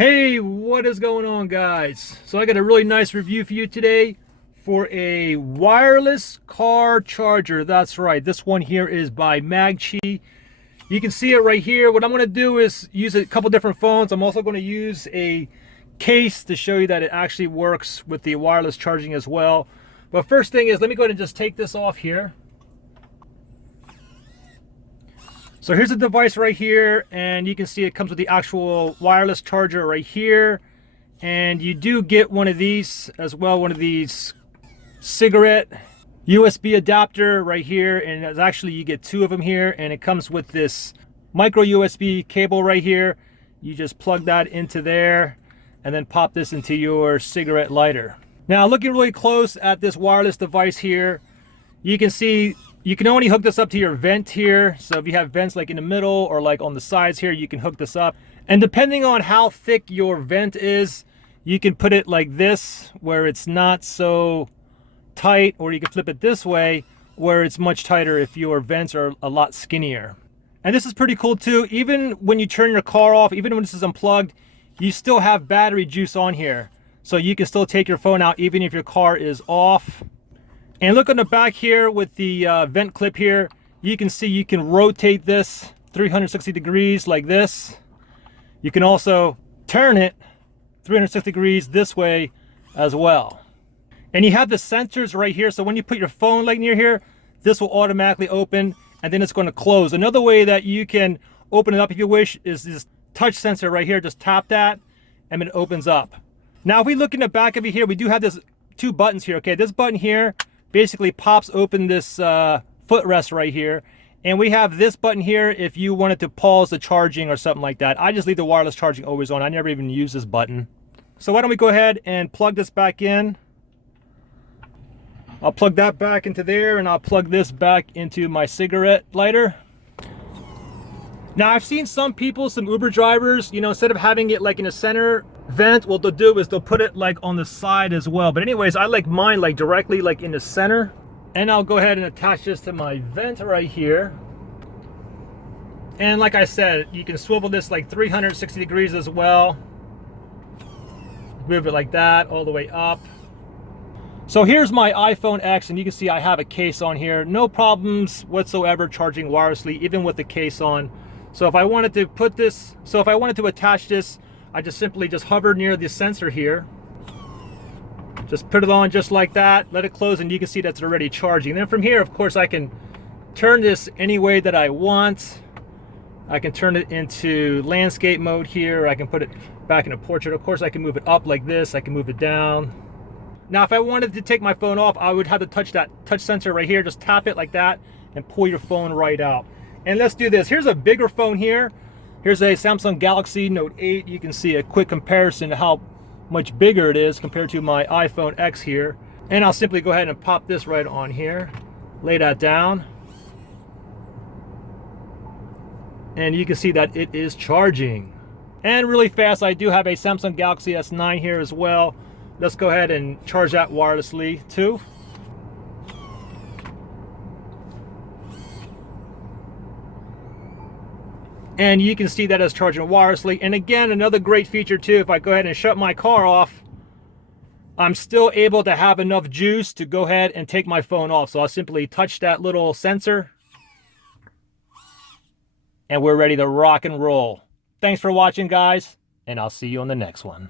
Hey, what is going on, guys? So I got a really nice review for you today for a wireless car charger. That's right, this one here is by Magqi. You can see it right here. What I'm going to do is use a couple different phones. I'm also going to use a case to show you that it actually works with the wireless charging as well. But first thing is, let me go ahead and just take this off here. So here's the device right here, and you can see it comes with the actual wireless charger right here. And you do get one of these as well, one of these cigarette USB adapter right here, and it's actually, you get two of them here, and it comes with this micro USB cable right here. You just plug that into there and then pop this into your cigarette lighter. Now, looking really close at this wireless device here, you can see you can only hook this up to your vent here. So if you have vents like in the middle or like on the sides here, you can hook this up. And depending on how thick your vent is, you can put it like this, where it's not so tight, or you can flip it this way, where it's much tighter if your vents are a lot skinnier. And this is pretty cool too. Even when you turn your car off, even when this is unplugged, you still have battery juice on here. So you can still take your phone out even if your car is off. And look on the back here with the vent clip here, you can see you can rotate this 360 degrees like this. You can also turn it 360 degrees this way as well. And you have the sensors right here, so when you put your phone like near here, this will automatically open and then it's going to close. Another way that you can open it up if you wish is this touch sensor right here. Just tap that and it opens up. Now if we look in the back of it here, we do have this two buttons here. Okay, this button here basically pops open this footrest right here, and we have this button here if you wanted to pause the charging or something like that. I just leave the wireless charging always on. I never even use this button. So why don't we go ahead and plug this back in. I'll plug that back into there, and I'll plug this back into my cigarette lighter. Now I've seen some people, some Uber drivers, you know, instead of having it like in a center vent, what they'll do is they'll put it like on the side as well. But anyways, I like mine like directly like in the center. And I'll go ahead and attach this to my vent right here. And like I said, you can swivel this like 360 degrees as well. Move it like that all the way up. So here's my iPhone X, and you can see I have a case on here. No problems whatsoever charging wirelessly, even with the case on. So if I wanted to put this, if I wanted to attach this, I just simply hover near the sensor here. Just put it on just like that, let it close, and you can see that's already charging. And then from here, of course, I can turn this any way that I want. I can turn it into landscape mode here. I can put it back in a portrait. Of course, I can move it up like this. I can move it down. Now, if I wanted to take my phone off, I would have to touch that touch sensor right here. Just tap it like that and pull your phone right out. And let's do this. Here's a bigger phone here. Here's a Samsung Galaxy Note 8. You can see a quick comparison to how much bigger it is compared to my iPhone X here. And I'll simply go ahead and pop this right on here. Lay that down. And you can see that it is charging. And really fast, I do have a Samsung Galaxy S9 here as well. Let's go ahead and charge that wirelessly too. And you can see that it's charging wirelessly. And again, another great feature too, if I go ahead and shut my car off, I'm still able to have enough juice to go ahead and take my phone off. So I'll simply touch that little sensor and we're ready to rock and roll. Thanks for watching, guys, and I'll see you on the next one.